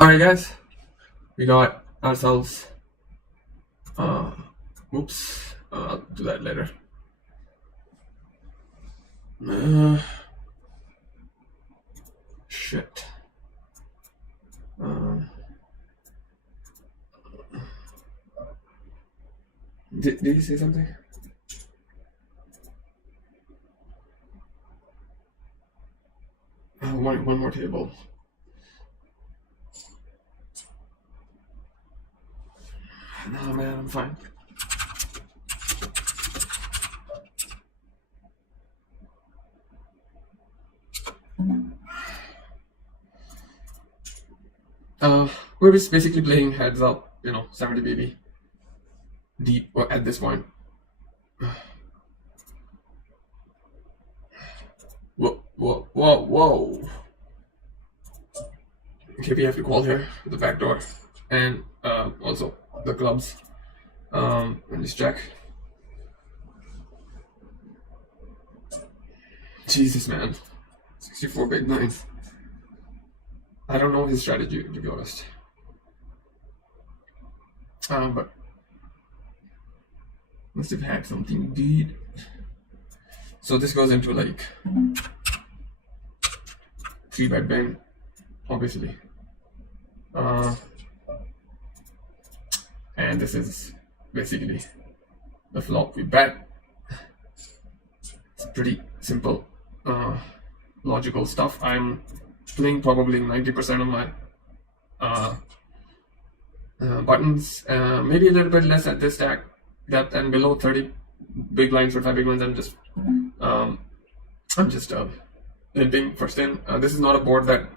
Alright, guys, we got ourselves. Oops, I'll do that later. Shit. Did you say something? One more table. No, man, I'm fine. We're just basically playing heads up, 70 BB. Deep at this point. Whoa. Okay, we have to call here, the back door. And also the clubs. And just check. Jesus, man. 64 big blinds. I don't know his strategy, to be honest. But must have had something good. So this goes into like 3-bet bang, obviously. And this is basically the flop we bet. It's pretty simple, logical stuff. I'm playing probably 90% of my buttons, maybe a little bit less at this stack depth, and below 30 big blinds, 45 big blinds. I'm just limping first in. This is not a board that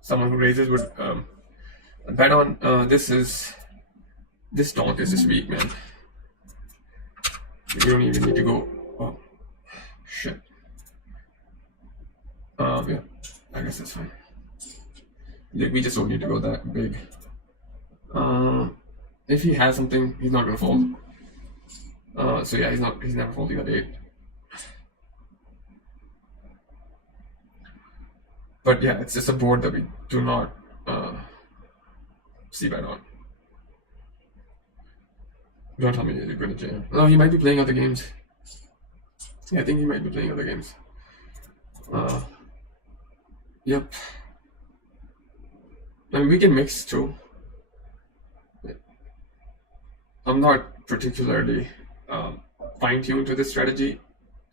someone who raises would bet on. This donk is just weak, man. You don't even need to go. Oh shit. Yeah, I guess that's fine. We just don't need to go that big. If he has something, he's not gonna fold. So yeah, he's never folding at 8. But yeah, it's just a board that we do not see bet on. Don't tell me you're gonna jam. No, he might be playing other games. Yeah, I think he might be playing other games. Yep. I mean, we can mix too. I'm not particularly fine-tuned to this strategy.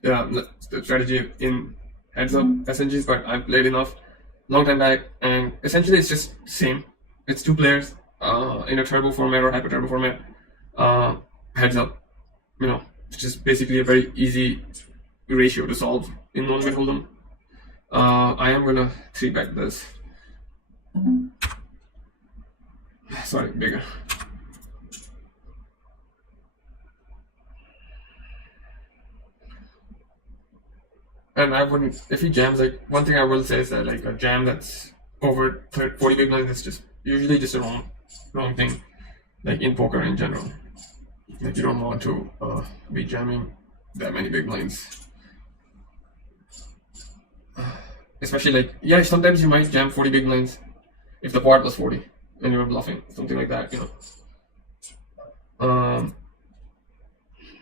The strategy in heads up SNGs, but I've played enough long time back, and essentially it's just same. It's 2 players in a turbo format or hyper turbo format. Heads up, it's just basically a very easy ratio to solve in one-way hold'em. I am gonna 3-bet this. Sorry, bigger. And I wouldn't, if he jams, like, one thing I will say is that, like, a jam that's over 40 big blinds is just usually just a wrong thing, like in poker in general. Like, you don't want to be jamming that many big blinds. Especially, like, yeah, sometimes you might jam 40 big blinds if the pot was 40 and you were bluffing, something like that,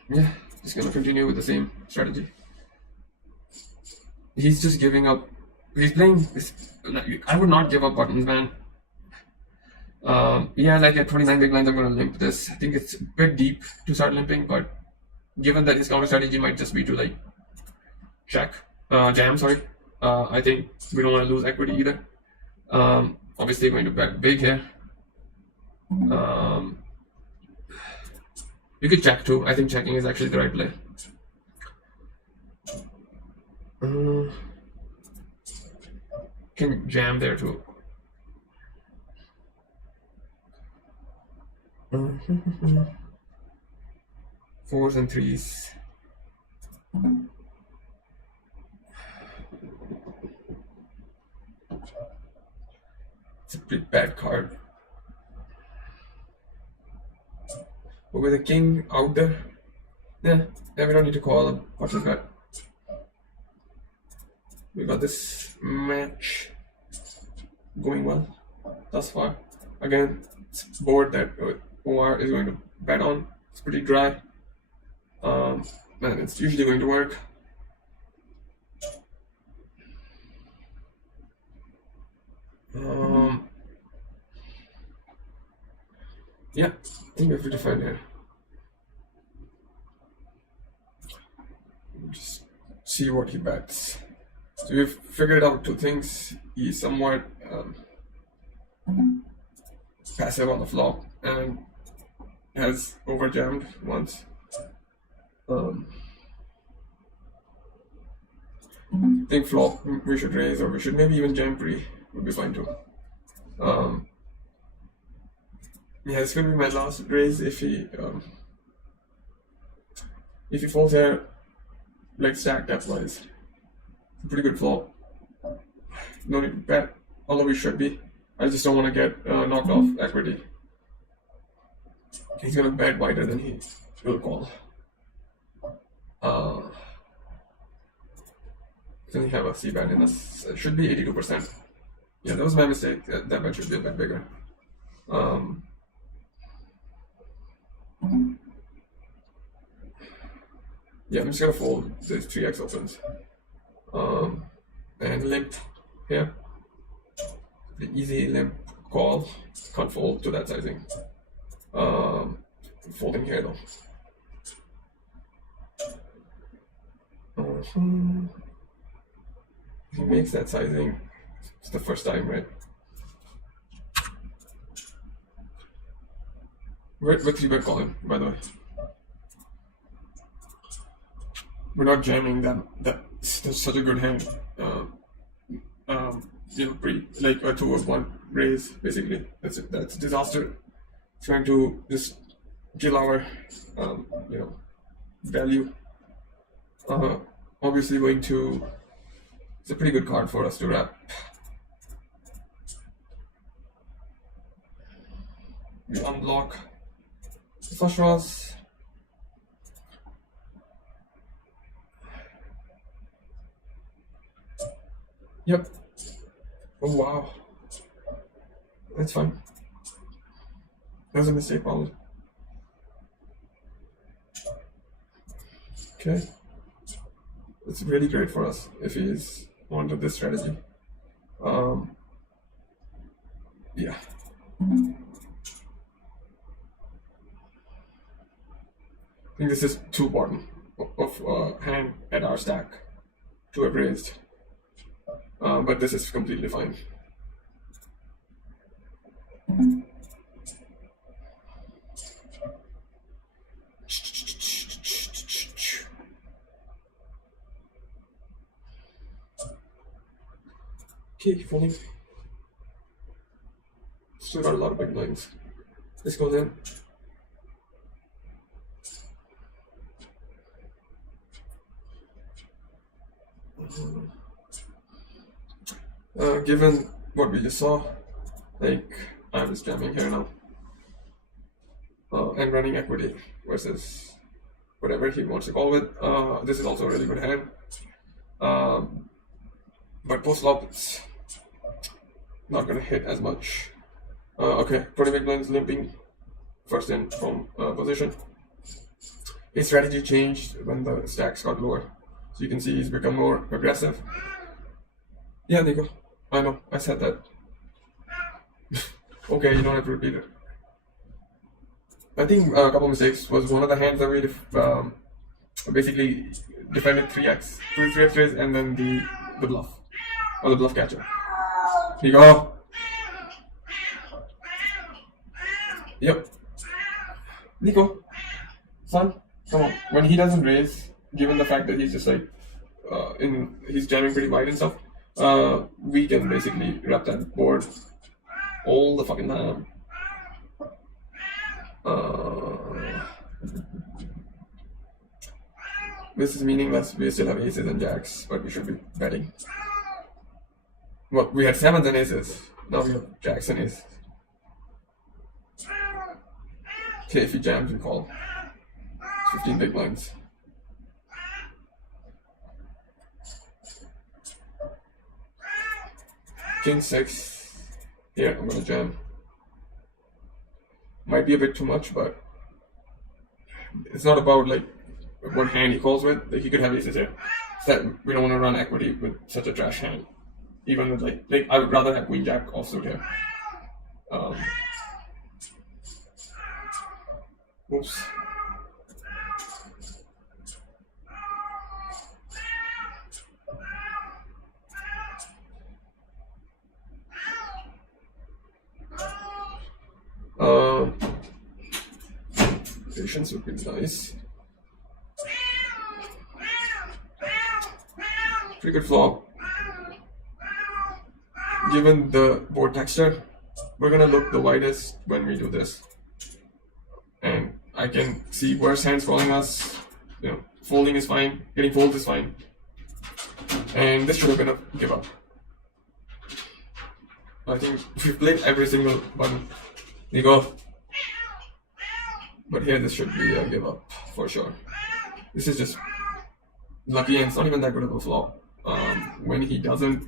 Yeah, just gonna continue with the same strategy. He's just giving up. He's playing this. I would not give up buttons, man. Yeah, like at 29 big blinds, I'm gonna limp this. I think it's a bit deep to start limping, but given that his counter strategy might just be to like jam, sorry. I think we don't want to lose equity either. Obviously going to bet big here. You could check too. I think checking is actually the right play. Can jam there too. Fours and threes. It's a pretty bad card. But with the king out there, yeah, we don't need to call him. What's his gut? We got this match going well. thus far. Again, it's a board that OR is going to bet on. It's pretty dry. And it's usually going to work. Yeah, I think we have to defend here. Just see what he bets. So we've figured out two things. He's somewhat passive on the flop and has overjammed once. I think flop we should raise, or we should maybe even jam pre would be fine too. Yeah, it's gonna be my last raise if he folds here, like stack depth wise. Pretty good flop. No need to bet, although we should be. I just don't want to get knocked off equity. He's gonna bet wider than he will call. Then we have a C bet in us. It should be 82%. Yeah, that was my mistake. That bet should be a bit bigger. Yeah, I'm just gonna fold these 3x opens. And limp here. The easy limp call. Can't fold to that sizing. Folding here though. He makes that sizing. It's the first time, right? What 3-bet calling, by the way? We're not jamming them. That's such a good hand. Pretty like a 2 or 1 raise, basically. That's it. That's a disaster. Trying to just kill our, value. Obviously going to. It's a pretty good card for us to wrap. We unblock. The first was. Yep. Oh wow. That's fine. That was a mistake, probably. Okay. It's really great for us if he's onto this strategy. Yeah. I think this is too bottom of hand at our stack to have raised. But this is completely fine. Okay, folding. Still got a lot of big blinds. This goes in. Given what we just saw, like I'm just jamming here now and running equity versus whatever he wants to call with. This is also a really good hand, but post flop it's not gonna hit as much. Okay, 20 big blinds limping first in from position. His strategy changed when the stacks got lower, so you can see he's become more aggressive. Yeah, Nico. I know, I said that. Okay, you don't have to repeat it. I think a couple mistakes was one of the hands that we basically defended 3x raise and then the bluff. Or the bluff catcher. Here you go. Yep. Nico, son, come on. When he doesn't raise, given the fact that he's just like, he's jamming pretty wide and stuff, we can basically wrap that board all the fucking time. This is meaningless. We still have aces and jacks, but we should be betting. Well, we had 7s and aces. Now we have jacks and aces. Okay, if he jams, we call. 15 big blinds. King 6. Here, I'm gonna jam. Might be a bit too much, but it's not about like what hand he calls with. Like, he could have aces here. It's that we don't want to run equity with such a trash hand. Even with like I would rather have queen jack offsuit here. Oops. Patience would be nice. Pretty good flop. Given the board texture, we're gonna look the widest when we do this. And I can see worse hands calling us. You know, folding is fine, getting folds is fine. And this should have been a give up. I think we've played every single button. We go. But here this should be a give up for sure. This is just lucky and it's not even that good of a flop. When he doesn't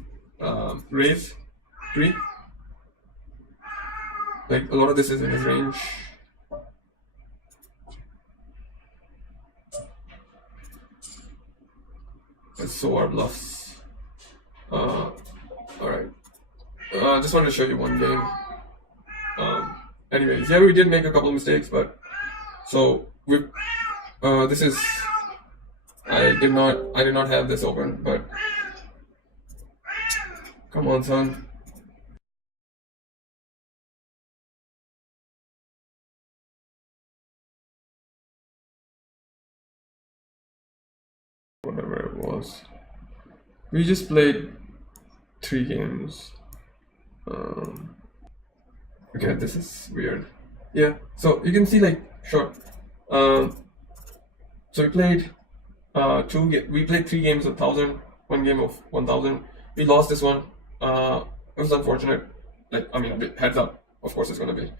raise 3, like a lot of this is in his range. Let's show our bluffs. Alright. Just wanted to show you one game. Anyways, yeah, we did make a couple of mistakes, but so we this is I did not have this open, but come on, son. Whatever it was. We just played 3 games. Okay, this is weird. Yeah, so you can see like sure. So we played we played 3 games of 1,000, 1 game of 1,000. We lost this one. It was unfortunate. Like, I mean, a bit heads up. Of course, it's gonna be.